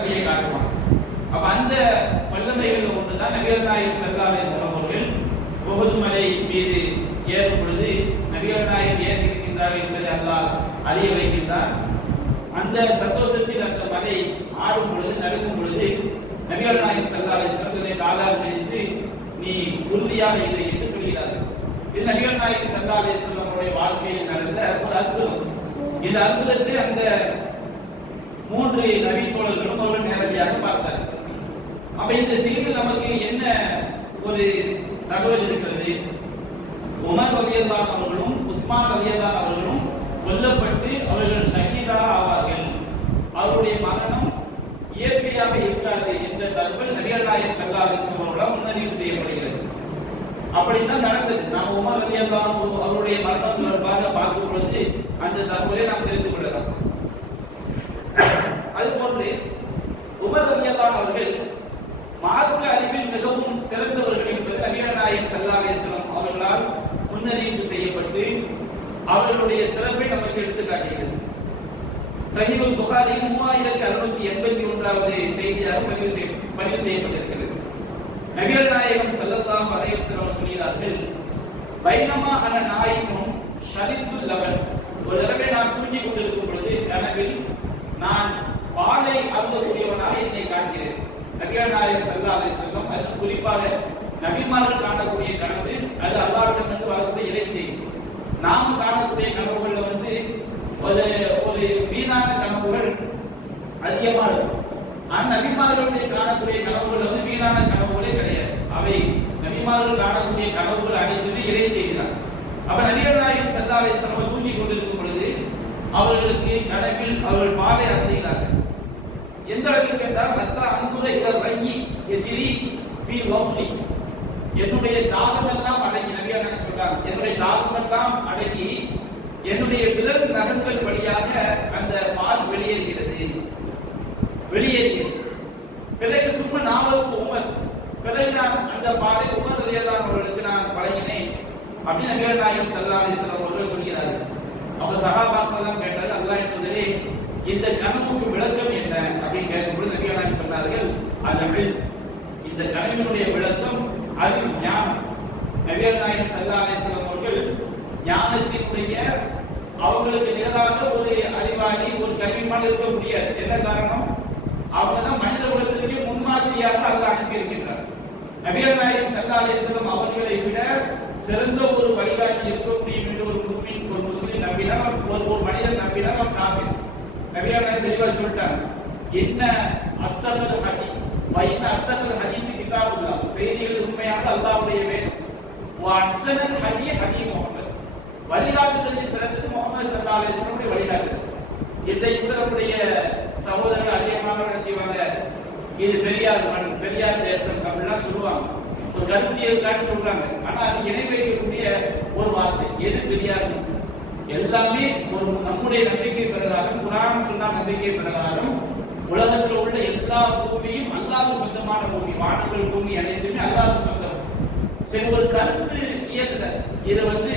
வழியை காட்டுவான். அப்ப அந்த வல்லமைகள் ஒன்றுதான் நபிகள் நாயகம் சல்லா அலிஸ்லாம் அவர்கள் உஹது மலை மீது ஏறும் பொழுது நபிகள் நாயகம் ஏன் இருக்கின்றார் என்பதை அல்லாஹ் அறிய வைக்கின்றார் அந்த சந்தோஷத்தில் அந்த மலை ஆடும் பொழுது நடுங்கும் பொழுது நபிகள் நாயகம் சல்லா அலிஸ்லாம் தன்னை காலால் நீ உறுதியாக இல்லை என்று சொல்கிறார்கள். இது நபிகள் நாயகம் சல்லா அலிஸ்லாமுடைய வாழ்க்கையில் நடந்த ஒரு அற்புதம். இந்த அற்புதத்தை அந்த மூன்று நவீன தோழர்களும் அவர்கள் நேரடியாக பார்த்தார் அப்ப இந்த செய்தியில் நமக்கு என்ன ஒரு தகவல் இருக்கிறது? உமர் ரலியல்லாஹு அவர்களும் உஸ்மான் ரலியல்லாஹு அவர்களும் கொல்லப்பட்டு அவர்கள் ஷஹீதா ஆவார்கள். அவருடைய மரணம் இயற்கையாக இருக்காது என்ற தகவல் நபிகள் நாயகம் சல்லா அலிஸ்லாம் அவர்களால் முன்னறிவு செய்யப்படுகிறது. அப்படித்தான் நடந்தது. நாம் உமர் ரலியல்லாஹு அவருடைய மரணம் தொடர்பாக பார்க்கும் பொழுது அந்த தகவலை நாம் தெரிந்து கொள்ளலாம் அதுபோன்று உமர் ரலியல்லாஹு அவர்கள் மார்க்க அறிவில் மிகவும் சிறந்தவர்கள் என்பது நபிகள் நாயகம் ஸல்லல்லாஹு அலைஹி வஸல்லம் அவர்களால் முன்னறிவிப்பு செய்யப்பட்டு அவர்களுடைய சிறப்பை நமக்கு எடுத்து காட்டுகிறது சஹீஹுல் புகாரி மூவாயிரத்தி அறுநூத்தி எண்பத்தி ஒன்றாவது செய்தியாக பதிவு செய்ய பதிவு செய்யப்பட்டிருக்கிறது. நபிகள் நாயகம் ஸல்லல்லாஹு அலைஹி வஸல்லம் சொல்கிறார்கள் பைனமா அன நாயகம் ஷலித்து லவன் ஒரு தடவை நான் தூங்கிக் கொண்டிருக்கும் பொழுது கனவில் நான் பாலை அருந்தக்கூடியவனாக என்னை காண்கிறேன். நபிகள் நாயகம் செல்லா அலை செல்லம் அது குறிப்பாக நபிமார்கள் காணக்கூடிய கனவு அது அல்லாவிடம் வந்து வரக்கூடிய இறை செய்தி நாம காணக்கூடிய கனவு வந்து ஒரு ஒரு வீணான கனவுகள் அதிகமா இருக்கும் ஆனா நபிமார்களுடைய காணக்கூடிய கனவுகள் வந்து வீணான கனவுகளே கிடையாது. அவை நபிமார்கள் காணக்கூடிய கனவுகள் அனைத்துமே இறை செய்திதான். அப்ப நபிகள் நாயகம் செல்லாலை சம தூங்கி கொண்டிருக்கும் பொழுது அவர்களுக்கு கனவில் அவர்கள் பாலை அருந்துகிறார்கள் எந்த அளவிற்கு என்றால் ஹத்தா அன்புரை இவர் ரையி எதிரி ஃபி வஃப்லி. என்னுடைய தாகமெல்லாம் அடங்கி நபியா என்ன சொல்றாங்க? என்னுடைய தாகமெல்லாம் அடங்கி என்னுடைய விரல் நகங்கள் வழியாக வெளியேறியது பிறகு சும்மா நாவலுக்கு உமர் பிறகு நான் அந்த பாலை உமர் ரலியல்லாஹு அவர்களுக்கு நான் வழங்கினேன். அப்படின்னு நபிகள் நாயகம் ஸல்லல்லாஹு அலைஹி வஸல்லம் அவர்கள் சொல்கிறார் அவங்க சகாபாக்கள் தான் கேட்டார் அல்லாஹ் என்பதிலே இந்த கனவுக்கு விளக்கம் என்ன? அப்படின்னு கேட்கும்போது நபிகள் நாயகம் சொன்னார்கள் அது இந்த கனவினுடைய விளக்கம் அது ஞானம். நபிகள் நாயகம் ஸல்லல்லாஹு அலைஹி வஸல்லம் அவர்கள் ஞானத்தினுடைய அவங்களுக்கு நிகராக ஒரு அறிவாளி ஒரு கல்விமான் இருக்க முடியாது. என்ன காரணம்? அவங்க மனித குலத்திற்கு முன்மாதிரியாக அல்லாஹ் அனுப்பியிருக்கின்றார். நபிகள் நாயகம் ஸல்லல்லாஹு அலைஹி அவர்களை விட சிறந்த ஒரு வழிகாட்டி இருக்க முடியும் என்று ஒரு முஸ்லிம் ஒரு முஸ்லிம் நம்பினா ஒரு ஒரு மனிதன் நம்பினா அவன் காஃபிர். நபிகள் நாயகம் தெளிவாக சொல்லிட்டாங்க. என்ன அஸ்தகல் ஹதி வைன அஸ்தகல் ஹதீஸ் கிதாபுல்லா செய்திகள் உண்மையாக அல்லாவுடைய வேதம் வா ஹதி ஹதி முகமது வழிகாட்டுதலில் சிறந்தது முகமது சல்லா அலிஸ்லமுடைய வழிகாட்டுதல். இதை கூட சகோதரர்கள் அதிகமாக என்ன செய்வாங்க. இது பெரியார் மண் பெரியார் தேசம் அப்படிலாம் சொல்லுவாங்க. ஒரு கருத்தியல்கான்னு சொல்றாங்க. ஆனா அது இணை வைக்கக்கூடிய ஒரு வார்த்தை. எது பெரியார் எல்லாமே ஒரு நம்முடைய நம்பிக்கை பிரகாரம் குரான் சொன்ன நம்பிக்கை பிரகாரம் உலகத்தில் உள்ள எல்லா பூமியும் அல்லாத சொந்தமான பூமி. வானங்கள் பூமி அனைத்துமே அல்லாத சொந்தம். சரி ஒரு கருத்து இயக்கல இதை வந்து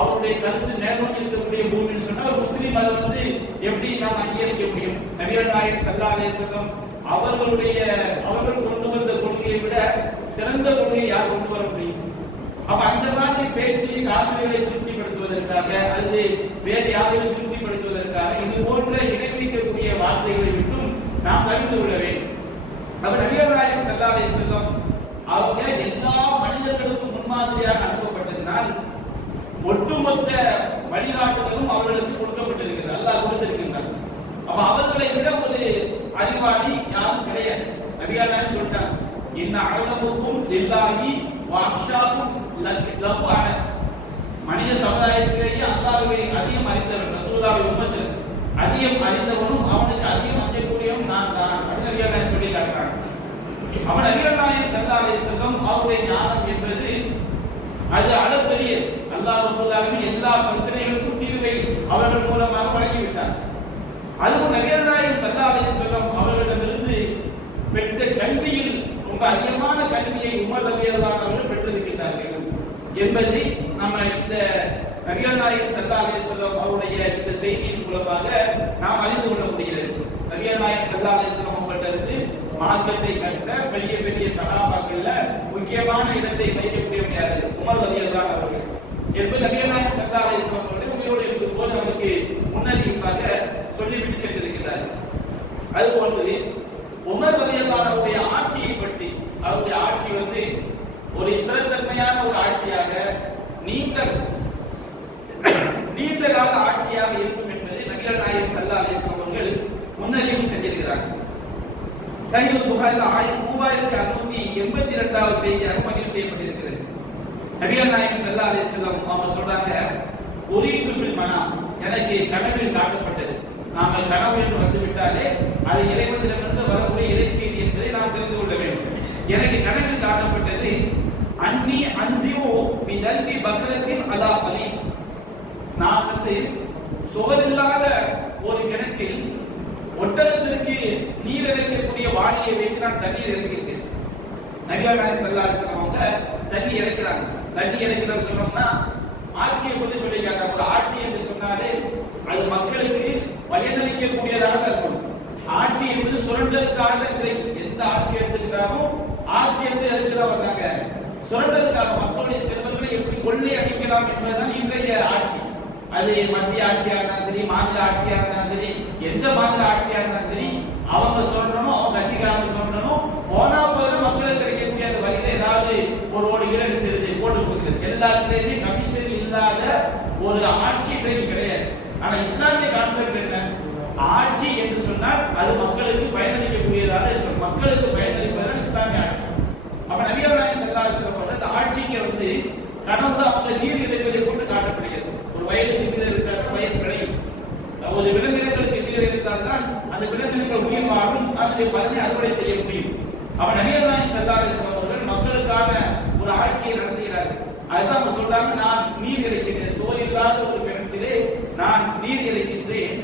அவருடைய கருத்து நேர்மம் இருக்கக்கூடிய பூமின்னு சொன்னால் முஸ்லீம் அதை வந்து எப்படி நாம் அங்கீகரிக்க முடியும்? நபிகள் நாயக் சல்லா அவர்களுடைய அவர்கள் கொண்டு வந்த கொள்கையை விட சிறந்த கொள்கையை யார் கொண்டு வர முடியும்? அப்ப அந்த மாதிரி பேச்சு காவிரிகளை திருப்திப்படுத்துவதற்காக அல்லது வேறு யாரையும் திருப்திப்படுத்துவதற்காக இது போன்ற இணைவிக்கக்கூடிய வார்த்தைகளை விட்டும் நாம் தவிர்த்து கொள்ள வேண்டும். அவர் நபிகள் நாயகம் சல்லா அவங்க எல்லா மனிதர்களுக்கும் முன்மாதிரியாக அனுப்பப்பட்டதினால் ஒட்டுமொத்த வழிகாட்டுதலும் அவர்களுக்கு கொடுக்கப்பட்டிருக்கிறது. அல்லாஹ் கொடுத்திருக்கின்றார். அப்ப அவர்களை விட ஒரு அறிவாளி யாரும் கிடையாது. நபியார் சொல்லிட்டாங்க என்ன அழகுக்கும் எல்லாகி வாஷாக்கும் மனித சமுதாயத்திலேயே அல்லாஹ்வை அதிகம் அறிந்தவன் ரசூலுல்லாஹி உம்மத்தில் அதிகம் அறிந்தவனும் அவனுக்கு அதிகம் அஞ்சக்கூடியவன் நான் தான் அப்படின்னு நபியார் சொல்லி காட்டுறாங்க. அவன் நபிகள் நாயகம் சல்லா அவருடைய ஞானம் என்பது அது அளவு அல்லாஹ் எல்லா பிரச்சனைகளுக்கும் தீர்வை அவர்கள் மூலமாக வழங்கிவிட்டார் அதுவும் நபிகள் நாயகம் சல்லா அலிசல்லம் அவர்களிடமிருந்து பெற்ற கல்வியில் ரொம்ப அதிகமான கல்வியை உமர் ரலியல்லாஹு அவர்கள் பெற்றிருக்கின்றார்கள் என்பதை நம்ம இந்த நபிகள் நாயகம் சல்லா அவருடைய இந்த செய்தியின் மூலமாக நாம் அறிந்து கொள்ள முடிகிறது. நபிகள் நாயகம் சல்லா அலிசல்லம் அவங்கள்ட்ட இருந்து மார்க்கத்தை கற்ற பெரிய பெரிய சகாபாக்கள்ல முக்கியமான இடத்தை வைக்கக்கூடியவர் யாரு? உமர் ரலியல்லாஹு அவர்கள். என்பது நபியநாயகம் சல்லா அலிஸ்லாம் அவர்கள் உயிரோடு இருக்கும் போது நமக்கு முன்னறிவிப்பாக சொல்லிவிட்டு சென்றிருக்கிறார். அதுபோன்று உமர் ரலியல்லாஹுடைய ஆட்சியை பற்றி அவருடைய ஆட்சி வந்து ஒரு ஸ்திரத்தன்மையான ஒரு ஆட்சியாக நீண்ட நீண்ட கால ஆட்சியாக இருக்கும் என்பதை நபிகள் நாயகம் சல்லா அலிஸ்லாம் அவர்கள் முன்னறிவு செஞ்சிருக்கிறார்கள் சஹீல் புகாரில் ஆயிரம் மூவாயிரத்தி அறுநூத்தி எண்பத்தி இரண்டாவது செய்தியாக பதிவு செய்யப்பட்டிருக்கிறது. நபிகள் நாயகம் செல்லாரே செல்லம் அவங்க சொல்றாங்க ஒரே குஃபில் மனம் எனக்கு கனவில் காட்டப்பட்டது. நாங்கள் கனவு என்று வந்து விட்டாலே அது இறைவனிடமிருந்து வரக்கூடிய இறைச்செய்தி என்பதை நாம் தெரிந்து கொள்ள வேண்டும். எனக்கு கனவில் காட்டப்பட்டது அன்னி அன்சிவோ மிதல்வி பக்ரத்தின் அதா அலி நான் வந்து சுவரில்லாத ஒரு கிணற்றில் ஒட்டகத்திற்கு நீர் இறைக்கக்கூடிய வாளியை வைத்து நான் தண்ணீர் இறக்கியிருக்கேன் நபிகள் நாயகம் சல்லா அலிஸ்லாம் அவங்க தண்ணி இறைக்கிறாங்க. தண்ணி இறைக்கிறது சொன்னோம்னா ஆட்சியை பற்றி சொல்லியிருக்காங்க. ஒரு ஆட்சி என்று சொன்னாலே அது மக்களுக்கு பயனளிக்கக்கூடியதாக இருக்கும். ஆட்சி என்பது சுரண்டதுக்காக இல்லை. எந்த ஆட்சி எடுத்துக்கிட்டாலும் ஆட்சி என்று எதுக்கு வந்தாங்க? சுரண்டதுக்காக மக்களுடைய செல்வங்களை எப்படி கொள்ளை அடிக்கலாம் என்பதுதான் இன்றைய ஆட்சி. அது மத்திய ஆட்சியா இருந்தாலும் சரி மாநில ஆட்சியா இருந்தாலும் சரி எந்த மாநில ஆட்சியா இருந்தாலும் சரி அவங்க சொல்லணும் அவங்க கட்சிக்காரங்க சொல்லணும். போனா போது மக்களுக்கு கிடைக்கக்கூடிய அந்த வகையில ஏதாவது ஒரு ஓடி ஈடு செய்து போட்டு கொடுக்குறது எல்லாத்துலயுமே கமிஷன் இல்லாத ஒரு ஆட்சி இன்றைக்கு கிடையாது. ஆனா இஸ்லாமிய கான்செப்ட் என்ன? ஆட்சி என்று சொன்னால் அது மக்களுக்கு பயனளிக்கக்கூடியதாக இருக்கும். மக்களுக்கு பயனளிப்பதுதான் இஸ்லாமிய ஆட்சி. அப்ப நபிகள் நாயகம் ஸல்லல்லாஹு அந்த ஆட்சிக்கு வந்து கனவுல அவங்க நீர் இறைப்பதை கொண்டு காட்டப்படுகிறது. ஒரு வயலுக்கு நீர் இருக்காங்க வயல் விளையும் ஒரு விலங்கினங்களுக்கு நீர் இருந்தால்தான் அந்த விலங்கினங்கள் உயிர் வாழும். அதனுடைய பலனை அறுவடை செய்ய முடியும். அவன் நபிகள் நாயகம் ஸல்லல்லாஹு மக்களுக்கான ஒரு ஆட்சியை நடத்துகிறார்கள் அதுதான் அவங்க சொல்றாங்க நான் நீர் இறைக்கின்றேன். சோறு இல்லாத ஒரு கிணத்திலே நான் நீர் இறைக்கின்றேன்.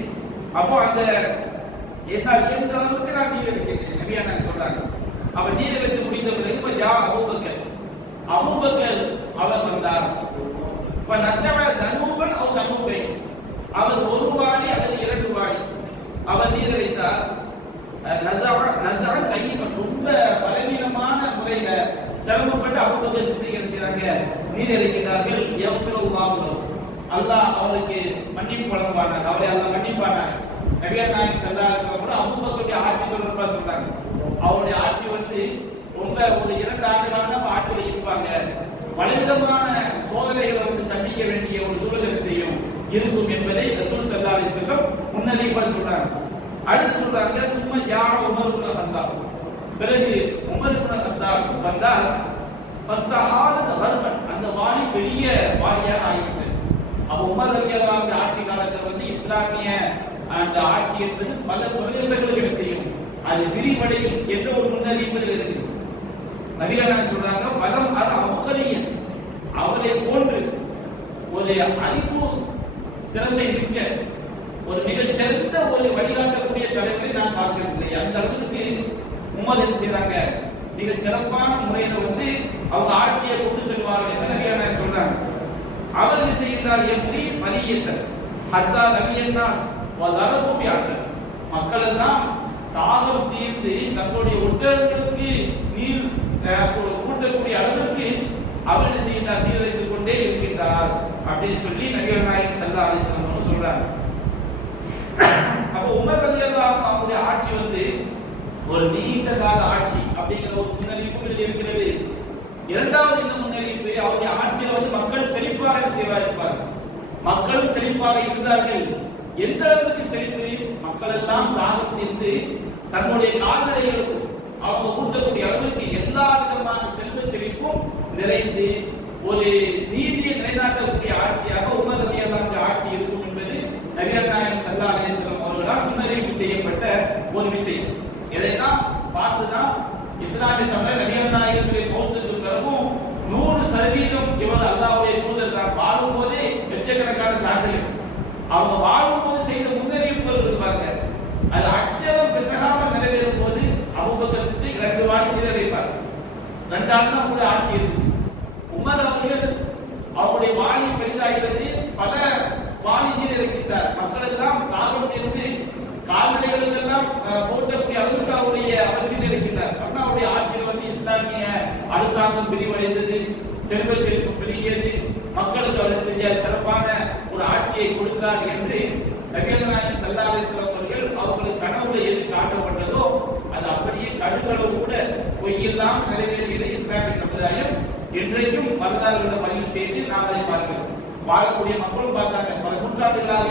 அப்போ அந்த என்ன எந்த அளவுக்கு நான் நீர் இறைக்கின்றேன்? நபியான சொல்றாங்க. அவன் நீர் இறைத்து முடிந்த பிறகு இப்ப யா அபூபக்கர். அபூபக்கர் அவர் வந்தார் இப்ப நசவ தன்மூபன் அவர் தன்மூபை அவர் ஒரு வாடி அல்லது இரண்டு வாடி அவர் நீர் இறைத்தார். ரொம்ப பலவீனமான முறையில சிரமப்பட்டு அவங்க சித்திக் செய்யறாங்க செய்றாங்க எவ்வளவு இறைக்கிறார்கள் எவ்ஃபிருல்லாஹு அல்லாஹ் அவருக்கு மன்னிப்பு வழங்குவானாங்க அவரை அல்லாஹ் மன்னிப்பானாங்க நபிகள் நாயக் ஸல்லல்லாஹு கூட அபூபக்கருடைய ஆட்சி தொடர்பாக சொல்றாங்க. அவருடைய ஆட்சி வந்து ரொம்ப ஒரு இரண்டு ஆண்டு காலம் ஆட்சியில் இருப்பாங்க. பலவிதமான சோதனைகளை வந்து சந்திக்க வேண்டிய ஒரு சூழல் செய்யும் இருக்கும் என்பதை ரசூல் ஸல்லல்லாஹு அலைஹி வஸல்லம் முன்னறிவிப்பா சொல்றாங்க. அடுத்து சொல்றாங்க சும்மா யார் உமர் குண சந்தா பிறகு உமர் குண சந்தா வந்தால் ஃபஸ்ட் ஹாலத் ஹர்மன் பாடி பெரிய வாரியாக ஆகிவிட்டது அப்போ உமர் ரலியல்லாஹு ஆட்சி காலத்தில் வந்து இஸ்லாமிய அந்த ஆட்சி என்பது பல பிரதேசங்களுக்கு என்ன செய்யும்? அது விரிவடையும் என்ற ஒரு முன்னறிவிப்பில் இருக்கு நவீன சொல்றாங்க? பலம் அது அவுக்கலியன். அவரை போன்று ஒரு அறிவு திறமை மிக்க ஒரு மிகச்சிறந்த ஒரு வழிகாட்டக்கூடிய தலைவரை நான் பார்க்கவில்லை. அந்த அளவுக்கு உமர் என்ன செய்யறாங்க மிக சிறப்பான முறையில வந்து அவங்க ஆட்சியை கொண்டு செல்வார்கள் என்று நபிகள் சொல்றாங்க அவர் என்ன செய்கிறார் எஃப்ரி ஃபரியத்தன் ஹத்தா நபியன்னாஸ் வலரபு பியாத்தன் மக்கள் எல்லாம் தாகம் தீர்ந்து தங்களுடைய ஒட்டகங்களுக்கு நீர் அஹ், ஊட்டக்கூடிய அளவுக்கு அவர் என்ன செய்கிறார் நீர் அழைத்துக் கொண்டே இருக்கின்றார் அப்படின்னு சொல்லி நபிகள் நாயகம் சல்லா அலிஸ்லாம் சொல்றார் அப்ப உமர் ரலியல்லாஹு அவருடைய ஆட்சி வந்து ஒரு நீண்ட கால ஆட்சி அப்படிங்கிற ஒரு முன்னறிவிப்பு இருக்கிறது. இரண்டாவது இந்த முன்னறிவிப்பு அவருடைய ஆட்சியில் வந்து மக்கள் செழிப்பாக என்ன செய்வார் மக்களும் செழிப்பாக இருந்தார்கள். எந்த அளவுக்கு செழிப்பு? மக்கள் எல்லாம் தாகம் தீர்ந்து தன்னுடைய கால்நடைகளுக்கு அவங்க ஊட்டக்கூடிய அளவுக்கு எல்லா விதமான செல்வ செழிப்பும் நிறைந்து ஒரு நீதியை நிலைநாட்டக்கூடிய ஆட்சியாக உமர் ரலியல்லாஹு ஆட்சி இருக்கும் என்பது நபிகள் நாயகம் ஸல்லல்லாஹு அவர்களால் முன்னறிவிப்பு செய்யப்பட்ட ஒரு விஷயம். இதையெல்லாம் பார்த்துதான் இஸ்லாமிய சமய நபிகள் நாயகன் இவன் அல்லாவுடைய தூதர். தான் வாழும் போதே லட்சக்கணக்கான சான்றுகள். அவங்க வாழும் போது செய்த முன்னறிவிப்புகள் இருப்பாங்க அது அக்ஷரம் பிசகாமல் நிறைவேறும் போது அபூபக்கர் சித்திக் ரெண்டு வாடி தீர ரெண்டு ஆண்டு கூட ஆட்சி இருந்துச்சு. உமர் அவர்கள் அவருடைய வாணி பெரிதாகிறது பல வாணி நீர் இருக்கின்றார் மக்கள் எல்லாம் தாகம் தீர்ந்து கால்நடைகளுக்கெல்லாம் அஹ், போட்டக்கூடிய அளவுக்கு அவருடைய அவர் நீர் இருக்கின்றார் இஸ்லாம் பிரிவடைந்தது செல்வ செழிப்பு பெருகியது மக்களுக்கு அவர் செஞ்ச சிறப்பான ஒரு ஆட்சியை கொடுத்தார் என்று நபிகள் நாயகம் அவர்கள் அவங்களுக்கு கனவுல எது காட்டப்பட்டதோ அது அப்படியே கடுகளவு கூட பொய்யெல்லாம் நிறைவேறியது இஸ்லாமிய சமுதாயம். இன்றைக்கும் வரலாறுகளை பதிவு செய்து நாம் அதை பார்க்கிறோம் வாழக்கூடிய மக்களும் பார்த்தாங்க. பல நூற்றாண்டுகளாக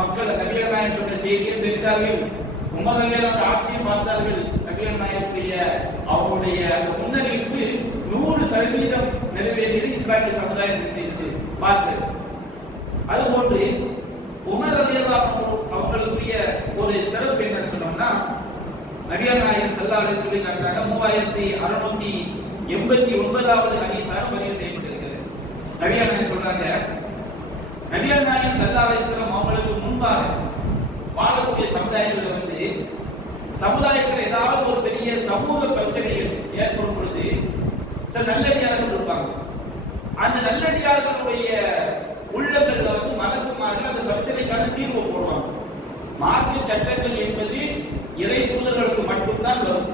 மக்கள் நபிகள் நாயகம் சொன்ன செய்தியை தெரிந்தார்கள். உமர் அலியலான ஆட்சியை பார்த்தார்கள். நபிகள் நாயகத்துடைய அவருடைய அந்த முன்னறிவிப்பு நூறு சதவீதம் நிறைவேறியது இஸ்லாமிய சமுதாயம் செய்தது பார்த்தது அதுபோன்று உமர் அலியல்லாம் அவங்களுக்குரிய ஒரு சிறப்பு என்னன்னு சொன்னோம்னா நபிகள் நாயகம் ஸல்லல்லாஹு சொல்லி காட்டுறாங்க மூவாயிரத்தி அறுநூத்தி எண்பத்தி ஒன்பதாவது ஹதீஸாக பதிவு செய்யப்பட்டிருக்கிறது. நபிகள் நாயகம் சொல்றாங்க நபிகள் நாயகம் ஸல்லல்லாஹு அவங்களுக்கு முன்பாக வாழக்கூடிய சமுதாயத்துல வந்து சமுதாயத்தில் ஏதாவது ஒரு பெரிய சமூக பிரச்சனைகள் ஏற்படும் பொழுது சில நல்லடியார்கள் இருப்பாங்க அந்த நல்லடியார்களுடைய உள்ளங்கள்ல வந்து மலக்குமார்கள் அந்த பிரச்சனைக்கான தீர்வு போடுவாங்க மார்க்க சட்டங்கள் என்பது இறை தூதர்களுக்கு மட்டும்தான் வரும்.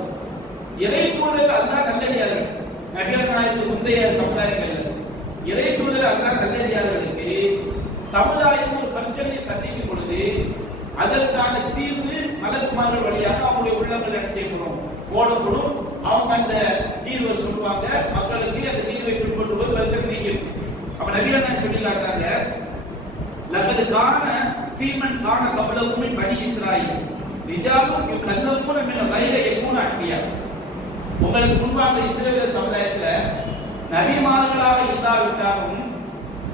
இறை தூதர்கள் அதுதான் நல்லடியார்கள். நடிகர் முந்தைய சமுதாயங்கள். இறை தூதர் அதுதான் நல்லடியார்களுக்கு சமுதாயம் ஒரு பிரச்சனையை சந்திக்கும் பொழுது அதற்கான தீர்வு மலக்குமார்கள் வழியாக அவங்களுடைய உள்ளங்கள் என்ன செய்யப்படும்? போடப்படும். அவங்க அந்த தீர்வை சொல்லுவாங்க மக்களுக்கு அந்த தீர்வை பின்பற்று போது பிரச்சனை நீக்கும் அப்ப நவீன சொல்லி காட்டாங்க லகது காண ஃபீமன் காண கபலவும் பனி இஸ்ராயில். ரிஜாலும் கல்லவும் மின கைர யகூன அன்பியா. உங்களுக்கு முன்பாக இஸ்ரேல் சமுதாயத்துல நபிமார்களாக இல்லாவிட்டாலும்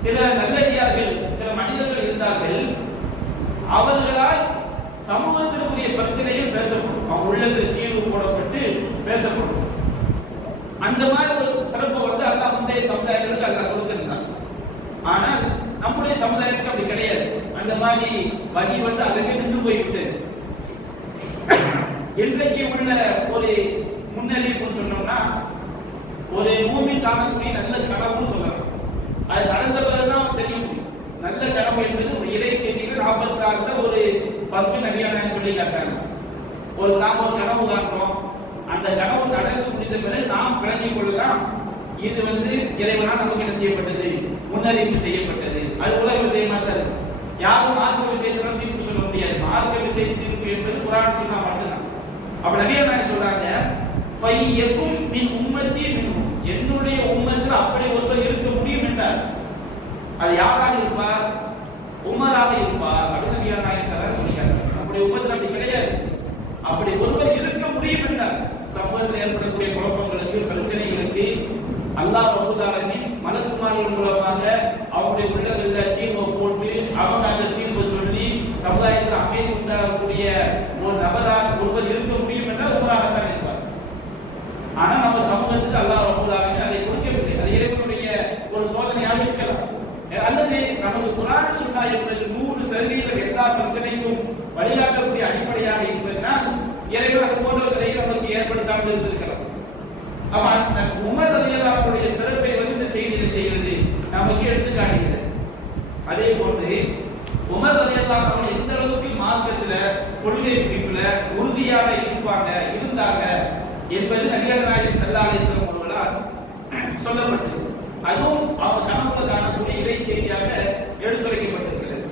சில நல்லடியார்கள் சில மனிதர்கள் இருந்தார்கள் அவர்களால் சமூகத்திற்குரிய பிரச்சனையும் பேசப்படும். உள்ளது தீர்வு போடப்பட்டு பேசப்படும். அந்த மாதிரி ஒரு சிறப்பு வந்து அல்லாஹ் முந்தைய சமுதாயங்களுக்கு அல்லாஹ் கொடுத்திருந்தான். ஆனால் நம்முடைய சமுதாயத்துக்கு அப்படி கிடையாது. அந்த மாதிரி வகி வந்து அதுவே நின்று போய்விட்டு இன்றைக்கு உள்ள ஒரு முன்னறிவிப்பு சொன்னோம்னா ஒரு மூமின் காணக்கூடிய நல்ல கனவுன்னு சொல்லலாம். அது நடந்த பிறகுதான் தெரியும். நல்ல கனவு என்பது ஒரு இறை செய்திகள் நாற்பத்தாறுல ஒரு பங்கு நபியான சொல்லி காட்டாங்க ஒரு நாம் ஒரு கனவு காட்டுறோம் அந்த கனவு நடந்து முடிந்த பிறகு நாம் விளங்கிக் கொள்ளலாம் இது வந்து இறைவனால் நமக்கு என்ன செய்யப்பட்டது? முன்னறிவிப்பு செய்யப்பட்டது. அது உலக விஷயமா தான் இருக்கு. யாரும் மார்க்க விஷயத்துல தீர்ப்பு சொல்ல முடியாது. மார்க்க விஷய தீர்ப்பு என்பது குரான் சொன்னா மட்டும்தான். அப்ப நபிகள் நாயகம் சொல்றாங்க? ஃபையக்கும் மின் உம்மத்தி என்னுடைய உம்மத்தில் அப்படி ஒருவர் இருக்க முடியும் என்றார் அது யாராக இருப்பார்? உமராக இருப்பார். அப்படின்னு நபிகள் நாயகம் சார் சொல்லிட்டாங்க அப்படி உம்மத்தில் அப்படி கிடையாது. அப்படி ஒருவர் இருக்க முடியும் என்றால் சமூகத்தில் ஏற்படக்கூடிய குழப்பங்களுக்கு பிரச்சனைகளுக்கு அல்லாஹ் ரபுதாலமின் மலக்குமாரின் மூலமாக அவங்களுடைய உள்ளங்களில் தீர்வை போட்டு அவங்க அந்த தீர்வை சொல்லி சமுதாயத்தில் அமைதி உண்டாகக்கூடிய ஒரு நபராக ஒருவர் இருக்க முடியும் என்றால் ஒருவராகத்தான் இருப்பார். ஆனா நம்ம சமூகத்துக்கு அல்லாஹ் ரபுதாலமின் அதை கொடுக்கவில்லை. அது இறைவனுடைய ஒரு சோதனையாக இருக்கலாம். அல்லது நமக்கு குரான் சொன்னா என்பது நூறு சதவீதம் எல்லா பிரச்சனைக்கும் வழிகாட்டு அடிப்படையாக இருப்பதனால் இறைவன் அது போன்றவர்களை நமக்கு ஏற்படுத்தாமல் இருந்திருக்கலாம் அப்ப அந்த உமர் ரலியல்லாஹுடைய சிறப்பை வந்து இந்த செய்தியில் செய்கிறது. நமக்கு எடுத்து காட்டுகிறது அதே போன்று உமர் ரலியல்லாஹு அவங்க எந்த அளவுக்கு மார்க்கத்துல கொள்கை பிடிப்புல உறுதியாக இருப்பாங்க இருந்தாங்க என்பது நடிகர் நாயகம் ஸல்லல்லாஹு அலைஹி சொல்லப்பட்டு அவர்களால் சொல்லப்பட்டது. அதுவும் அவங்க கனவுல காணக்கூடிய இறை செய்தியாக எடுத்துரைக்கப்பட்டிருக்கிறது.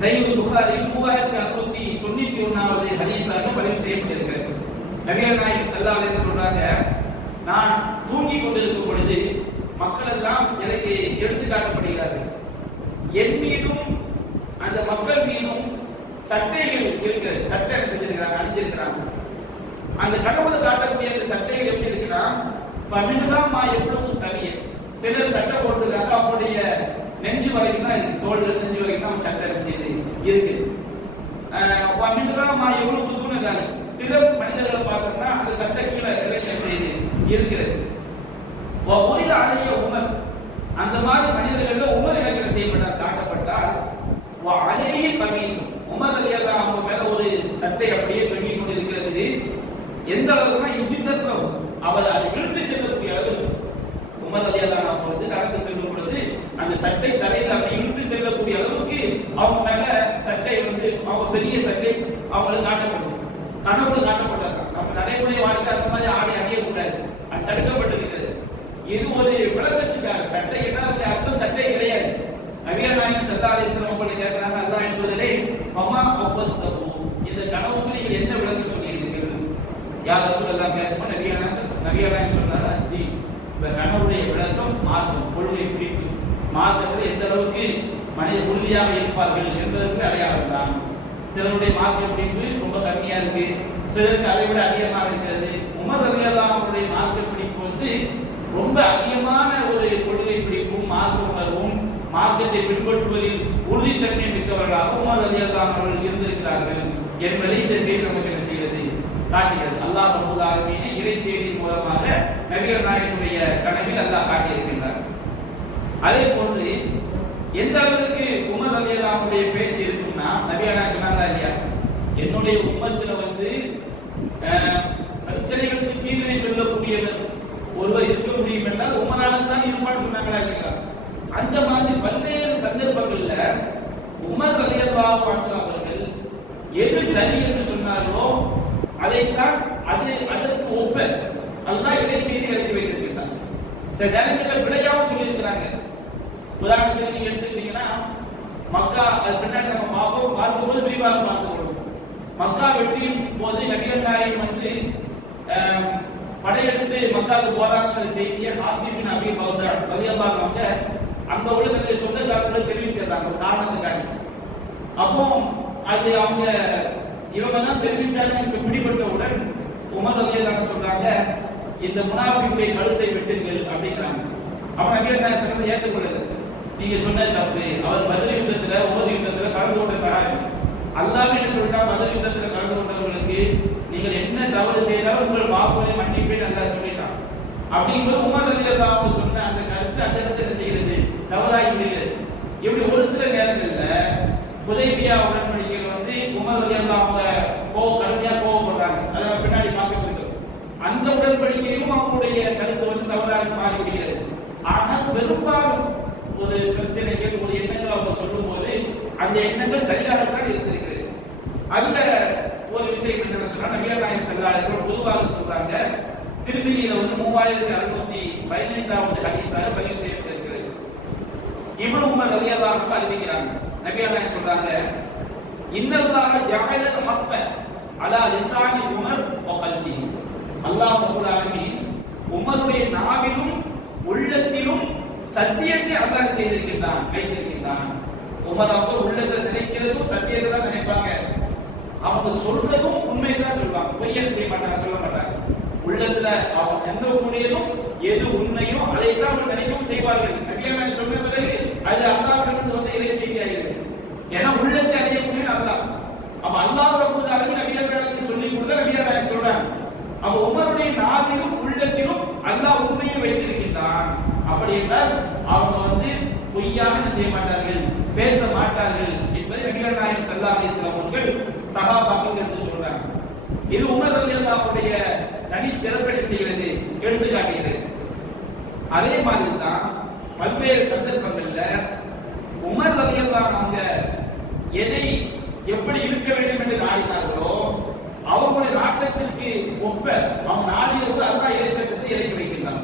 சையீத் புகாரில் மூவாயிரத்தி அறுநூத்தி தொண்ணூத்தி ஒன்னாவது ஹதீஸாக பதிவு செய்யப்பட்டிருக்கிறது. நபிகள் நாயகம் செல்லாலே சொல்றாங்க நான் தூங்கி கொண்டிருக்கும் பொழுது மக்கள் எல்லாம் எனக்கு எடுத்து காட்டப்படுகிறார்கள். என் மீதும் அந்த மக்கள் மீதும் சட்டைகள் இருக்கிறது. சட்டை செஞ்சிருக்கிறாங்க அணிஞ்சிருக்கிறாங்க. அந்த கடவுளை காட்டக்கூடிய அந்த சட்டைகள் எப்படி இருக்குன்னா பன்னெண்டுதான் மா எவ்வளவு சரிய. சிலர் சட்டை போட்டிருக்காங்க அவங்களுடைய நெஞ்சு வரைக்கும் தான் இருக்கு. தோல் நெஞ்சு வரைக்கும் தான் சட்டை செய்து இருக்கு. பன்னெண்டுதான் எவ்வளவு தூணதாங்க சில மனிதர்களை பார்த்தோம்னா அந்த சட்டை கீழே இறங்கி செய்து இருக்கிறது. ஒரு உமர். அந்த மாதிரி மனிதர்கள் உமர் எனக்கு என்ன செய்யப்பட்டார்? காட்டப்பட்டால் அழகிய கமீசும். உமர் அலியெல்லாம் அவங்க மேல ஒரு சட்டை அப்படியே தொங்கிக் கொண்டிருக்கிறது. எந்த அளவுக்குனா இஞ்சித்தத்துல அவர் அதை இழுத்து செல்லக்கூடிய அளவுக்கு. உமர் அலியெல்லாம் அவங்க நடந்து செல்லும் பொழுது அந்த சட்டை தலையில் அப்படி இழுத்து செல்லக்கூடிய அளவுக்கு அவங்க மேல சட்டை வந்து அவங்க பெரிய சட்டை அவங்களுக்கு காட்டப்படும். கனவுல காட்டப்பட்டாங்க நம்ம நடைமுறை வாழ்க்கை அந்த மாதிரி ஆடை அணியக்கூடாது அது தடுக்கப்பட்டிருக்கிறது இது ஒரு விளக்கத்துக்காக சட்டை என்ன அதனுடைய அர்த்தம் சட்டை கிடையாது நபிகள் நாயகம் பண்ணி கேட்கிறாங்க அல்லாஹ் என்பதிலே ஃபமா ஒப்பந்தம். இந்த கனவுக்கு நீங்கள் எந்த விளக்கம் சொல்லியிருக்கிறீர்கள்? யார் சொல்லலாம் கேட்கும்போது நபிகள் நாயகம் நபிகள் நாயகம் சொன்னார்? இந்த கனவுடைய விளக்கம் மாற்றம் கொள்கை பிடிப்பு மாற்றத்தில் எந்த அளவுக்கு மனித உறுதியாக இருப்பார்கள் என்பதற்கு அடையாளம் தான். சிலருடைய மார்க்க பிடிப்பு ரொம்ப கம்மியா இருக்கு. சிலருக்கு அதை விட அதிகமாக இருக்கிறது. உமர் அலியல்லாம் அவருடைய மார்க்க பிடிப்பு வந்து ரொம்ப அதிகமான ஒரு கொள்கை பிடிப்பும் மார்க்க மார்க்கத்தை பின்பற்றுவதில் உறுதித்தன்மை மிக்கவர்களாக உமர் அலியல்லாம் அவர்கள் இருந்திருக்கிறார்கள் என்பதை இந்த செய்தி நமக்கு என்ன செய்கிறது காட்டுகிறது. அல்லாஹ் ரபுல் ஆலமீனை இறை செய்தியின் மூலமாக நபிகள் நாயகனுடைய கனவில் அல்லாஹ் காட்டியிருக்கின்றார். அதே போன்று எந்த அளவுக்கு உமர் ரதியல்லாஹுடைய பேச்சு இருக்கும்னா நபியானா சொன்னாங்களா இல்லையா? என்னுடைய உம்மத்துல வந்து பிரச்சனைகளுக்கு தீர்வினை சொல்லக்கூடியவர் ஒருவர் இருக்க முடியும் என்றால் உமராகத்தான் இருப்பான்னு சொன்னாங்களா இல்லையா அந்த மாதிரி பல்வேறு சந்தர்ப்பங்கள்ல உமர் அலியல்லாஹு அன்ஹு அவர்கள் எது சரி என்று சொன்னார்களோ அதைத்தான் அது அதற்கு ஒப்ப அல்லாஹ் இதை செய்தி இறக்கி வைத்திருக்கிறார் சில நேரங்களில் விடையாவும் சொல்லியிருக்கிறாங்க. உதாரணத்துக்கு நீங்க எடுத்துக்கிட்டீங்கன்னா மக்கா அது பின்னாடி நம்ம பார்ப்போம் பார்க்கும்போது விரிவாக பார்த்துக்கணும் மக்கா வெற்றியின் போது நபிகள் நாயகம் வந்து படையெடுத்து மக்காவுக்கு போறாங்கிற செய்தியை ஹாத்திபின் அபி பௌதாட் பதியல்லாங்க அவங்க அங்க உள்ள தன்னுடைய சொந்தக்காரர்களுக்கு தெரிவிச்சிருந்தாங்க ஒரு காரணத்துக்காக அப்போ அது அவங்க இவங்க தான் தெரிவிச்சாங்க எனக்கு பிடிபட்டவுடன் உமர் ரலியல்லாஹு சொல்றாங்க இந்த முனாஃபிக்குடைய கழுத்தை வெட்டுங்கள் அப்படிங்கிறாங்க. அவன் அங்கே நாயகம் சொன்னதை ஏற்றுக்கொள்ளுது நீங்க சொன்ன தப்பு. அவர் பதில் யுத்தத்துல உமது யுத்தத்துல கலந்து கொண்ட சகாபி. அல்லாஹ் என்ன சொல்லிட்டா பதில் யுத்தத்துல கலந்து கொண்டவர்களுக்கு நீங்கள் என்ன தவறு செய்தாலும் உங்கள் மாப்பிள்ளை மன்னிப்பேன் அந்த அப்படிங்கிற உமர் ரலியல்லாஹு அவங்க சொன்ன அந்த கருத்து அந்த இடத்துல என்ன செய்கிறது? தவறாகி விடுகிறது இப்படி ஒரு சில நேரங்கள்ல புதைபியா உடன்படிக்கைகள் வந்து உமர் ரலியல்லாஹு அவங்க கோவ கடுமையா கோவப்படுறாங்க. அதை பின்னாடி பார்க்க போகிறோம் அந்த உடன்படிக்கையிலும் அவங்களுடைய கருத்து வந்து தவறாக மாறி விடுகிறது ஆனால் பெரும்பாலும் ஒரு பிரச்சனைகள் ஒரு எண்ணங்கள் அவங்க சொல்லும்போது அந்த எண்ணங்கள் சரியாகத்தான் இருந்திருக்கிறது. அதுல ஒரு விஷயம் என்ன சொன்னா நபிகள் நாயகம் செல்லாலேசம் பொதுவாக சொல்றாங்க திருமதியில வந்து மூவாயிரத்தி அறுநூத்தி பதினைந்தாவது ஹதீஸாக பதிவு செய்யப்பட்டிருக்கிறது. இப்னு உமர் ரலியல்லாஹு அறிவிக்கிறாங்க. நபிகள் சொல்றாங்க இன்னல்லாஹ ஜஅலல் ஹக்க அலா லிசானி உமர் வ கல்பி. அல்லாஹ் ரப்பல் ஆலமீன் உமருடைய நாவிலும் உள்ளத்திலும் சத்தியத்தை அல்லாஹ் செய்திருக்கின்றான் வைத்திருக்கின்றான். உமர் அப்போ உள்ளத்தை நினைக்கிறதும் சத்தியத்தை தான் நினைப்பாங்க அவங்க சொல்றதும் உண்மைதான் சொல்லுவாங்க பொய்யன் செய்ய மாட்டாங்க சொல்ல மாட்டாங்க அவன் என்ன எண்ணக்கூடியதும் எது உண்மையும் அதைத்தான் அவன் நினைக்கவும் செய்வார்கள். நபிகள் சொன்ன பிறகு அது அல்லாவிடமிருந்து வந்த இறை செய்தி ஏன்னா உள்ளத்தை அறியக்கூடிய அல்லா அப்ப அல்லாஹ் ரப்பல் ஆலமீன் நபிகள் சொல்லி கொடுத்த நபிகள் சொல்றாங்க அப்ப உமருடைய நாவிலும் உள்ளத்திலும் அல்லாஹ் உண்மையை வைத்திருக்கின்றான். அப்படி என்றால் அவங்க வந்து பொய்யாக செய்ய மாட்டார்கள்? பேச மாட்டார்கள் என்பதை நபிகள் நாயகம் ஸல்லல்லாஹு அலைஹி வஸல்லம் அவர்கள் சஹாபாக்கள் எடுத்து சொல்றாங்க. இது உமர் அல்லாவுடைய தனி சிறப்படி செய்கிறது எடுத்து காட்டுகிறது அதே மாதிரி தான் பல்வேறு சந்தர்ப்பங்கள்ல உமர் ரலியல்லாஹு அவங்க எதை எப்படி இருக்க வேண்டும் என்று நாடினார்களோ அவர்களுடைய நாட்டத்திற்கு ஒப்ப அவன் நாடியவர்கள் அதுதான் இறைச்சட்டத்தை இறக்கி வைக்கின்றான்.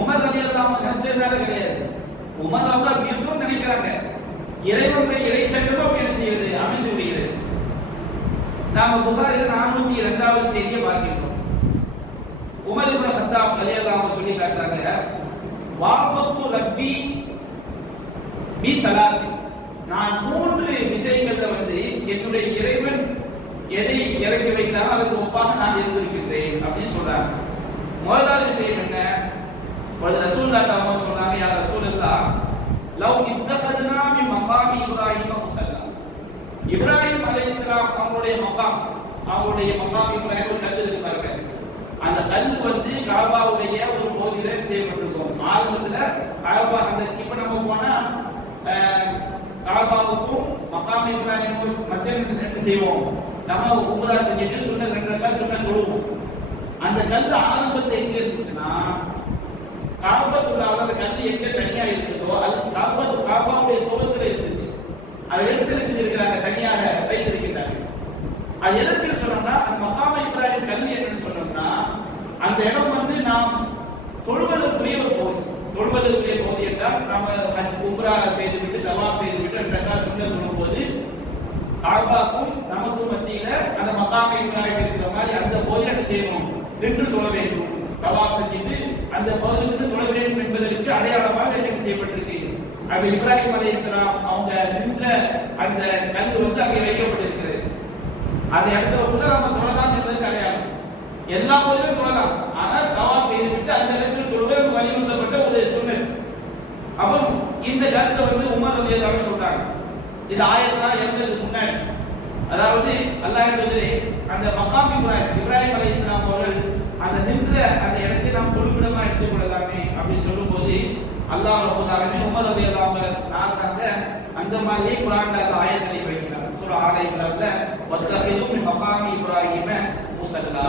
உமர் ரலியல்லாஹு அவங்க நினைச்சதுனால கிடையாது உமர் அவங்க இருக்கும் நினைக்கிறாங்க இறைவனுடைய இறைச்சட்டமும் என்ன செய்கிறது அமைந்து விடுகிறது. நாம புகாரில் நானூத்தி இரண்டாவது செய்தியை பார்க்கின்றோம். உமர் இப்னு ஹத்தாப் ரலியல்லாஹு சொல்லி காட்டுறாங்க வாஃபத்து ரப்பி பி தலாசி நான் மூன்று விஷயங்கள்ல வந்து என்னுடைய இறைவன் எதை இறக்கி வைத்தாலும் அதற்கு ஒப்பாக நான் இருந்திருக்கின்றேன் அப்படின்னு சொல்றாங்க. முதலாவது விஷயம் என்ன? ஒரு ரசூல் தாட்டாம சொன்னாங்க யார் ரசூல் இருந்தா லவ் இத்தகதுனா மி மகாமி இப்ராஹிம் முசல் இப்ராஹிம் அலைஹிஸ்ஸலாம் அவங்களுடைய மகாம் அவங்களுடைய மகாம் இப்ராஹிம் ஒரு கல் இருக்கு அந்த கல் வந்து காபாவுடைய ஒரு மோதிரம் செய்யப்பட்டிருக்கும். ஆரம்பத்துல காபா அந்த இப்ப நம்ம போனா அஹ், காபாவுக்கும் மகாம் இப்ராஹிமுக்கும் மத்திய ரெண்டு செய்வோம். நம்ம உம்ரா செஞ்சுட்டு சுண்ண ரெண்டு ரக்கா சுண்ண தொழுவோம். அந்த கல் ஆரம்பத்துல எங்க இருந்துச்சுன்னா காபத்துள்ளாவில் அந்த கல் எங்க தனியா இருக்குதோ அது காபத்து காபாவுடைய சோகத்துல இருந்துச்சு. அதை எடுத்து செஞ்சிருக்கிறாங்க தனியாக வைத்திருக்கிறார்கள் அது எதற்கு சொன்னோம்னா அந்த மகாம இப்ராஹிம் கல்வி என்னன்னு சொன்னோம்னா அந்த இடம் வந்து நாம் தொழுவதற்குரிய பகுதி. என்றால் நாம உம்ரா செய்துவிட்டு தவாப் செய்துவிட்டு ரெண்டு ரக்கா சுன்னத் தொழும்போது காபாக்கும் நமக்கும் மத்தியில அந்த மகாமை இப்ராஹிம் இருக்கிற மாதிரி அந்த பகுதியில் என்ன செய்யணும். நின்று தொழ வேண்டும். தவாப் செஞ்சுட்டு அந்த பகுதியில் தொழ வேண்டும் என்பதற்கு அடையாளமாக என்ன செய்யப்பட்டிருக்கு. அந்த இப்ராஹிம் அலைஹிஸ்ஸலாம் அவங்க நின்ற அந்த கல் வந்து அங்கே வைக்கப்பட்டிருக்கிறது. அந்த இடத்துல வந்து நம்ம தொழலாம் என்பது கிடையாது. எல்லா பகுதியிலும் தொழலாம். ஆனால் தவாப் செய்துவிட்டு அந்த இடத்தில் தொழுவது வலியுறுத்தப்பட்ட ஒரு சுன்னத் அப்போ இந்த கருத்தை வந்து உமர் ரலியல்லாஹு சொல்றாங்க. இது ஆயத்தெல்லாம் இறந்ததுக்கு முன்னாடி. அதாவது அல்லாஹ் என்பதிலே அந்த மக்காம் இப்ராஹிம் இப்ராஹிம் அலி இஸ்லாம் அவர்கள் அந்த நின்ற அந்த இடத்தை நாம் தொழுமிடமா எடுத்துக் கொள்ளலாமே அப்படின்னு சொல்லும்போது அல்லாஹ் ரப்பல் ஆலமீன் உமர் ரலியல்லாஹு நாங்க அந்த மாதிரியே குர்ஆன்ல அந்த ஆயத்தை வைக்கிறாங்க சூரா ஆல இம்ரான்ல வத்தஹிது மின் மகாமி இப்ராஹிம முஸல்லா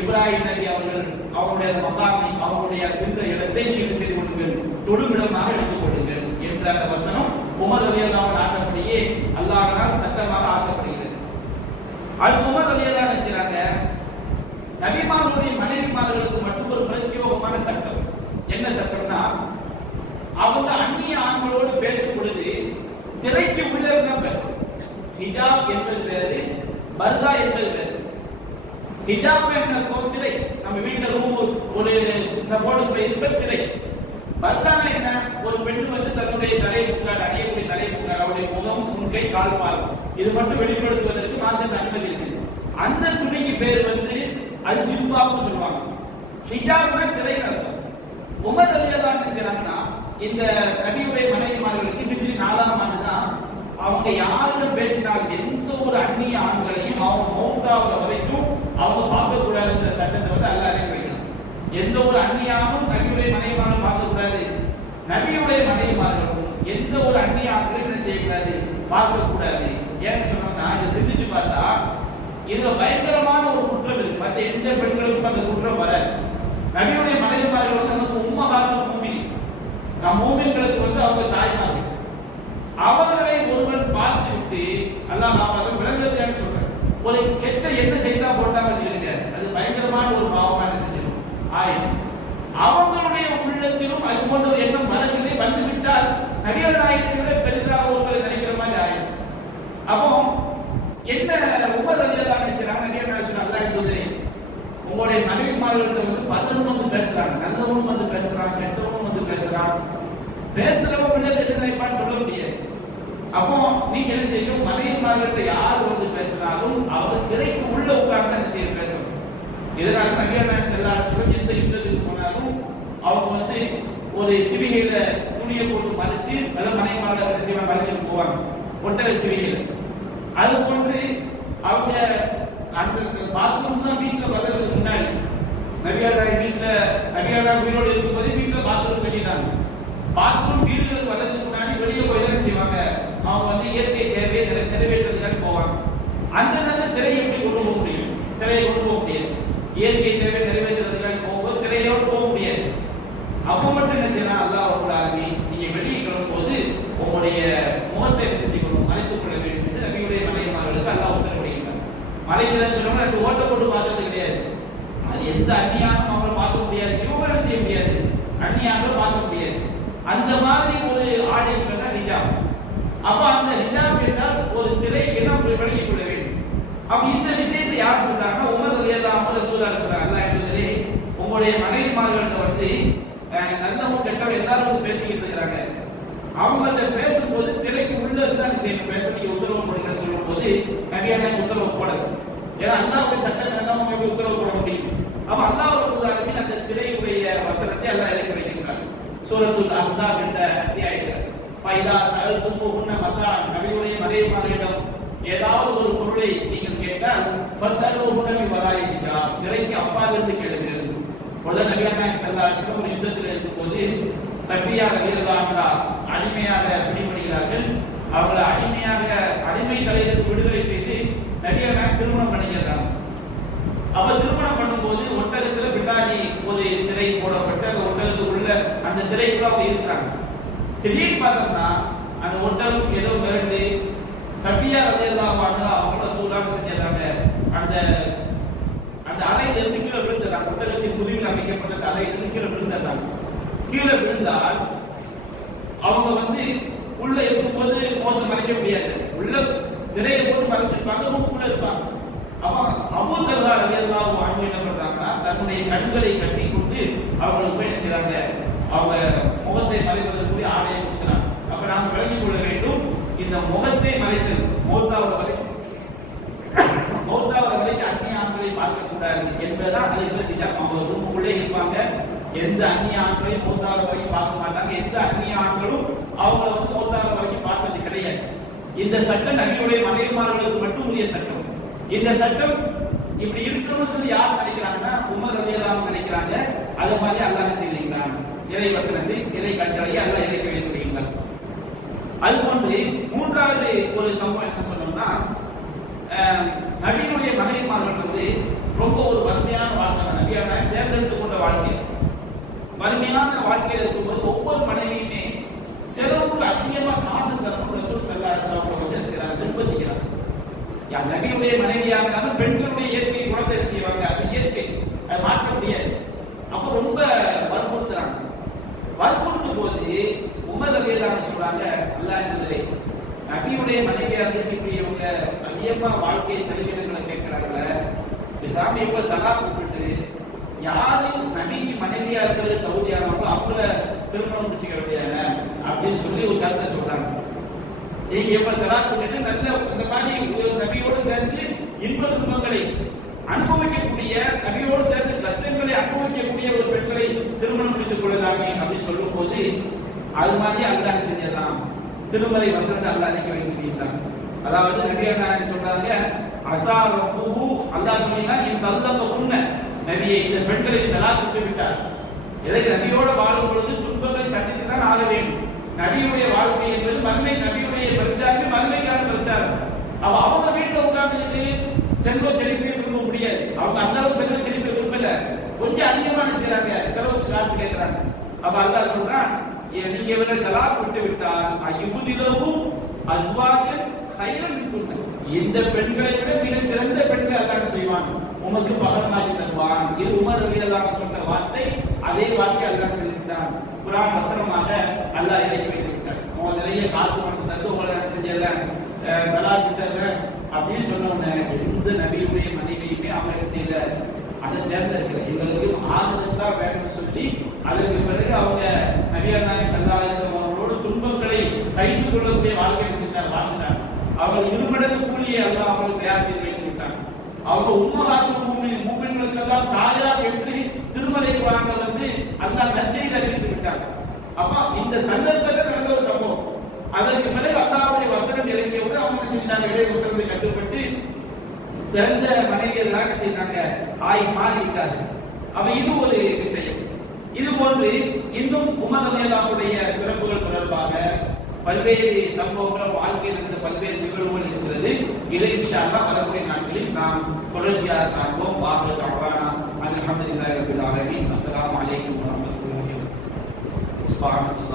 இப்ராஹிம் நபி அவர்கள் அவருடைய மகாமி அவருடைய நின்ற இடத்தை நீங்கள் செய்து கொள்ளுங்கள். தொழுமிடமாக எடுத்துக் கொள்ளுங்கள் என்ற அந்த வசனம் உமர் ரலியல்லாஹு நாட்டப்படியே அல்லாஹால் சட்டமாக ஆக்கப்படுகிறது. அது உமர் ரலியல்லாஹு என்ன செய்றாங்க? நபிமார்களுடைய மனைவிமார்களுக்கு மட்டும் ஒரு பிரத்யோகமான சட்டம். என்ன சட்டம்னா அவங்க அந்நிய ஆண்களோடு பேசும் பொழுது திரைக்கு உள்ளே தான் பேசணும் ஹிஜாப் என்பது வேறு பர்தா என்பது வேறு. ஹிஜாப் என்ற திரை நம்ம வீட்டுல ரூம் ஒரு இந்த போர்டு இருக்க திரை. பர்தானா என்ன? ஒரு பெண் வந்து தன்னுடைய தலையை புகார் அணியக்கூடிய தலையை முக்காடு அவருடைய முகம் முன்கை கால் பால். இது மட்டும் வெளிப்படுத்துவதற்கு மார்க்கத்தில் அனுமதி இருக்கு அந்த துணிக்கு பேர் வந்து அது ஜிம்பாப்னு சொல்லுவாங்க. ஹிஜாப்னா திரை நடக்கும் உமர் அலியதான் என்ன செய்யறாங்கன்னா இந்த நபியுடைய மனைவிமார்களுக்கு ஹிஜ்ரி நாலாம் ஆண்டு தான் அவங்க யாரிடம் பேசினாலும் எந்த ஒரு அந்நிய ஆண்களையும் அவங்க மௌத்தாவத வரைக்கும் அவங்க பார்க்கக்கூடாதுன்ற சட்டத்தை வந்து அல்ல அறிக்கை வைக்கிறான் எந்த ஒரு அந்நியாவும் நபியுடைய மனைவிமாரும் பார்க்கக்கூடாது. நபியுடைய மனைவிமார்களும் எந்த ஒரு அந்நிய ஆண்களையும் என்ன செய்யக்கூடாது பார்க்கக்கூடாது. ஏன்னு சொன்னோம்னா இதை சிந்திச்சு பார்த்தா இதுல பயங்கரமான ஒரு குற்றம் இருக்கு. மற்ற எந்த பெண்களுக்கும் அந்த குற்றம் வராது. நபியுடைய மனைவிமார்கள் வந்து நமக்கு உம்மகாத்து மூமினி நம் மூமின்களுக்கு வந்து அவங்க தாய்மார்கள். அவர்களை ஒருவன் பார்த்து விட்டு அல்லாஹ் அவர்கள் விளங்குறதுன்னு சொல்றேன் ஒரு கெட்ட என்ன செய்தா போட்டாங்க வச்சுக்கோங்க அது பயங்கரமான ஒரு பாவமான செஞ்சிடும்? ஆயிரம் அவங்களுடைய உள்ளத்திலும் அது போன்ற ஒரு எண்ணம் வரவில்லை வந்து விட்டால் நடிகர் நாயகத்தை விட பெரிதாக ஒருவரை நினைக்கிற மாதிரி ஆயிடும். அப்போ என்ன உமர் அலியல்லாஹ் செய்றாங்க நடிகர் நாயகம் சொன்னாங்க அல்லாஹ் தூதரே உங்களுடைய மனைவிமார்கள்ட்ட வந்து பதினொன்று வந்து பேசுறாங்க நல்லவனும் வந்து பேசுறான் கெட்டவனும் வந்து பேசுறான். பேசுறவங்க விட நினைப்பான்னு சொல்ல முடியாது. அப்போ நீங்க என்ன செய்யும் மனைவிமார்கள்ட்ட யார் வந்து பேசினாலும் அவங்க திரைக்கு உள்ள உட்கார்ந்து என்ன செய்ய பேசணும். இதனால நகையா செல்லாத சிவன் எந்த யுத்தத்துக்கு போனாலும் அவங்க வந்து ஒரு சிவிகையில துணியை போட்டு மறைச்சு நல்ல மனைவிமார்கள் என்ன செய்வாங்க மறைச்சிட்டு போவாங்க. ஒட்டக சிவிகையில. அது போன்று அவங்க அந்த பாத்ரூம் தான் வீட்டுல வர்றதுக்கு முன்னாடி. நவியாடா வீட்டுல நவியாடா உயிரோடு இருக்கும்போது வீட்டுல பாத்ரூம் பண்ணிட்டாங்க பாத்ரூம் வீடுகளுக்கு வர்றதுக்கு முன்னாடி வெளியே போய் தான் செய்வாங்க? அவங்க வந்து இயற்கை தேவையை நிறை- நிறைவேற்றுறதுக்காக போவாங்க. அந்த நேரத்தில் திரையை எப்படி கொண்டு போக முடியும்? திரையை கொண்டு போக முடியாது. இயற்கை தேவை நிறைவேற்றுறதுக்காக போகும்போது திரையோடு போக முடியாது. அப்போ மட்டும் என்ன செய்யலாம் அல்லாஹ் ரப்பல் நீங்க வெளியே கிளம்பும்போது உங்களுடைய முகத்தை என்ன செஞ்சுக்கணும் மறைத்துக் கொள்ள வேண்டும் என்று நபியுடைய மலையமார்களுக்கு அல்லாஹ் உத்தரவிடுகிறார் மலைக்கிறேன்னு சொன்னோம்னா ரெண்டு ஓட்ட போட்டு பார்த்தது கிடையாது. அது எந்த அந்நியாரும் அவங்கள பார்க்க முடியாது. இவங்க என்ன செய்ய முடியாது? அந்நியாரும் பார்க்க முடியாது. அந்த மாதிரி ஒரு ஆடைகள் தான் ஹிஜாப். அப்ப அந்த ஹிஜாப் என்றால் ஒரு திரை என்ன விளங்கிக் கொள்ள வேண்டும். அப்ப இந்த விஷயத்தை யார் சொன்னாங்கன்னா உமர் ரலியல்லாஹு அன்ஹு ரசூலுல்லாஹி சொல்றாங்க அல்லாஹ் என்பதிலே உங்களுடைய மனைவிமார்கள்ட்ட வந்து அஹ், நல்லவங்க கெட்டவங்க எல்லாரும் வந்து பேசிக்கிட்டு இருக்கிறாங்க. அவங்கள்ட்ட பேசும்போது திரைக்கு உள்ள இருந்தா நீ செய்யணும். பேச நீங்க உத்தரவு போடுங்கன்னு சொல்லும்போது நிறைய உத்தரவு போடாது ஏன்னா அல்லாஹ்வுடைய சட்டம் தான் அவங்க உத்தரவு போட முடியும். அப்ப அல்லாஹ் ரப்பல் அந்த திரையுடைய வசனத்தை அல்லாஹ் இறக்கி வைக்கின்றான் சூரத்துல் அஹ்சாப் என்ற அத்தியாயத்தில் ஃபைதா சஅல்துமுஹுன்ன மத்தான் நபியுடைய மனைவிமார்களிடம் ஏதாவது ஒரு பொருளை நீங்கள் கேட்டால் ஃபஸ்அலுஹுன்ன மின் வராயி ஹிஜாப் திரைக்கு அப்பால் இருந்து கேளுங்கள் உடனே நபிகள் நாயகம் ஸல்லல்லாஹு அலைஹி வஸல்லம் யுத்தத்தில் இருக்கும்போது சஃபியா ரலியல்லாஹு அடிமையாக பிடிபடுகிறார்கள். அவர்களை அடிமையாக அடிமை தலைவருக்கு விடுதலை செய்து நபிகள் திருமணம் பண்ணிக்கிறாங்க அப்ப திருமணம் பண்ணும்போது ஒட்டகத்துல பின்னாடி ஒரு திரை போடப்பட்டு அந்த திரைக்குள்ள அவங்க இருக்கிறாங்க. திடீர்னு பார்த்தோம்னா அந்த ஒட்டரும் ஏதோ மிரண்டு சஃபியா ரலியல்லாஹு பாட்டு அவங்கள சூடாக செஞ்சிடறாங்க. அந்த அந்த அறையில இருந்து கீழே விழுந்துடுறாங்க. ஒட்டகத்தின் முதுகில் அமைக்கப்பட்ட அலை அறையில இருந்து கீழே விழுந்துடுறாங்க. கீழே விழுந்தால் அவங்க வந்து உள்ள இருக்கும்போது போது மறைக்க முடியாது. உள்ள திரையை போட்டு மறைச்சிருப்பாங்க ரூமுக்குள்ள இருப்பாங்க. அவன் அபு தல்ஹா ரலியல்லாஹு அன்ஹு என்ன பண்றாங்கன்னா தன்னுடைய கண்களை கட்டி கொண்டு அவங்களுக்கு போய் என்ன செய்றாங்க. அவங்க முகத்தை மறைப்பதற்குரிய ஆடையை கொடுக்கிறாங்க. அப்ப நாம் விளங்கிக் கொள்ள வேண்டும் இந்த முகத்தை மறைத்தல் மௌத்தாவோட வரைக்கும் மௌத்தாவோட வரைக்கும் அந்நிய ஆண்களை பார்க்க கூடாது என்பதுதான் அதை பற்றி அவங்க ரூமுக்குள்ளே இருப்பாங்க. எந்த அந்நிய ஆண்களையும் மௌத்தாவோட வரைக்கும் பார்க்க மாட்டாங்க. எந்த அந்நிய ஆண்களும் அவங்கள வந்து மௌத்தாவோட வரைக்கும் பார்த்தது கிடையாது. இந்த சட்டம் நபியுடைய மனைவிமார்களுக்கு மட்டும் உரிய சட்டம். இந்த சட்டம் இப்படி இருக்கணும்னு சொல்லி யார் நினைக்கிறாங்கன்னா உமர் ரலியல்லாஹு நினைக்கிறாங்க. அது மாதிரி அல்லாமே என்ன இறை வசனத்தை இறை கட்டளையை அல்ல இறக்கி வைத்திருக்கின்றார் அதுபோன்று மூன்றாவது ஒரு சம்பவம் என்ன சொன்னோம்னா அஹ், நபியினுடைய மனைவிமார்கள் வந்து ரொம்ப ஒரு வறுமையான வாழ்க்கை நபியான தேர்ந்தெடுத்து கொண்ட வாழ்க்கை. வறுமையான வாழ்க்கையில இருக்கும்போது ஒவ்வொரு மனைவியுமே செலவுக்கு அதிகமா காசு தரணும் ரசூல் ஸல்லல்லாஹு அலைஹி வஸல்லம் அவங்க என்ன செய்றாங்க நிர்பந்திக்கிறாங்க யா நபியுடைய மனைவியா இருந்தாலும் பெண்களுடைய இயற்கை குணத்தை என்ன செய்வாங்க அது இயற்கை அதை மாற்ற முடியாது அப்போ ரொம்ப வற்புறுத்துறாங்க வற்புறுத்தும் போது உமர் ரலியல்லாஹு சொல்றாங்க அல்லாஹ் என்பதிலே நபியுடைய மனைவியா இருக்கக்கூடியவங்க அதிகமா வாழ்க்கை செலவினங்களை கேட்கிறாங்கள சாமி இப்ப தலா கூப்பிட்டு யாரு நபிக்கு மனைவியா இருக்கிறது தகுதியானவங்களோ அவங்கள திருமணம் முடிச்சுக்க வேண்டியதானே அப்படின்னு சொல்லி ஒரு கருத்தை சொல்றாங்க. நீங்க எப்ப தலா கூப்பிட்டு நல்ல இந்த மாதிரி ஒரு நபியோடு சேர்ந்து இன்ப துன்பங்களை அனுபவிக்கக்கூடிய நபியோடு சேர்ந்து கஷ்டங்களை அனுபவிக்கக்கூடிய ஒரு பெண்களை திருமணம் முடித்துக் கொள்ளலாமே அப்படின்னு சொல்லும் போது அது மாதிரி அல்லாஹ் செஞ்சிடலாம். திருமலை வசந்த அல்லாஹ் அன்னைக்கு வைத்திருக்கிறான் அதாவது நபியர் நாயகம் சொல்றாங்க அசா ரப்புஹு அல்லாஹ் சொல்லினா இந்த தல்லக உன்ன. நபியை இந்த பெண்களை தலாக் கொடுத்து விட்டார் எதற்கு? நபியோட வாழும் பொழுது துன்பங்களை சந்தித்து தான் ஆக வேண்டும். நபியுடைய வாழ்க்கை என்பது மண்மை நபியுடைய பிரச்சாரம் மண்மைக்கான பிரச்சாரம். அவ அவங்க வீட்டுல உட்கார்ந்துட்டு செல்வ செழிப்பை விரும்ப முடியாது. அவங்க அந்த அளவு செல்வ செழிப்பை விரும்பல. கொஞ்சம் அதிகமான செய்றாங்க. செலவுக்கு காசு கேட்கறாங்க அப்ப அல்லாஹ் சொல்றான் நீங்க இவர்கள் தலாக் விட்டு விட்டால் அயுதிலவும் அஸ்வாஜன் இந்த பெண்களை விட மிக சிறந்த பெண்கள் அல்லாஹ் செய்வான். உமக்கு பகரமாகி தருவான். இது உமர் ரலியல்லாஹு சொன்ன வார்த்தை. அதே வார்த்தை அல்லாஹ் சொல்லிவிட்டான் குரான் வசனமாக அல்லாஹ் இறக்கி வைத்து விட்டான் அவன் நிறைய காசு மட்டும் தந்து உங்களை செஞ்சல நல்லா விட்டுறேன் அப்படின்னு சொன்ன எந்த நபியுடைய மனைவியுமே அவங்க செய்யல? அதை தேர்ந்தெடுக்கல. எங்களுக்கு ஆசிரியர் தான் வேணும்னு சொல்லி அதற்கு பிறகு அவங்க நபியார் நாயக் சல்லாசம் அவர்களோடு துன்பங்களை சகித்துக் கொள்ளக்கூடிய அவங்க இருமடங்கு கூலியை எல்லாம் அவங்களுக்கு தயார் செய்து வைத்து விட்டாங்க. அவங்க உண்மகாத்து மூமின் மூமின்களுக்கெல்லாம் தாயார் எப்படி திருமலை வாங்க வந்து அல்லாஹ் நச்சை அறிவித்து விட்டாங்க. அப்ப இந்த சந்தர்ப்பத்தில் நடந்த ஒரு சம்பவம். அதற்கு பிறகு அல்லாவுடைய வசனம் இறங்கியவுடன் அவங்க செஞ்சாங்க இடைய வசனத்தை கட்டுப்பட்டு சிறந்த மனைவியர்களாக என்ன செய்தாங்க. ஆய் மாறி விட்டார்கள். அப்ப இது ஒரு விஷயம். இது போன்று இன்னும் உமர் சிறப்புகள் தொடர்பாக பல்வேறு சம்பவங்கள் வாழ்க்கையில் இருந்த பல்வேறு நிகழ்வுகள் இருக்கிறது. இதை இன்ஷா அல்லாஹ் வரக்கூடிய நாட்களில் நாம் தொடர்ச்சியாக காண்போம். வாஹு தஅவானா. அல்ஹம்துலில்லாஹி ரபில் ஆலமீன். அஸ்ஸலாமு அலைக்கும் வரஹ்மத்துல்லாஹி வபரகாத்துஹு சுப்ஹானல்லாஹ்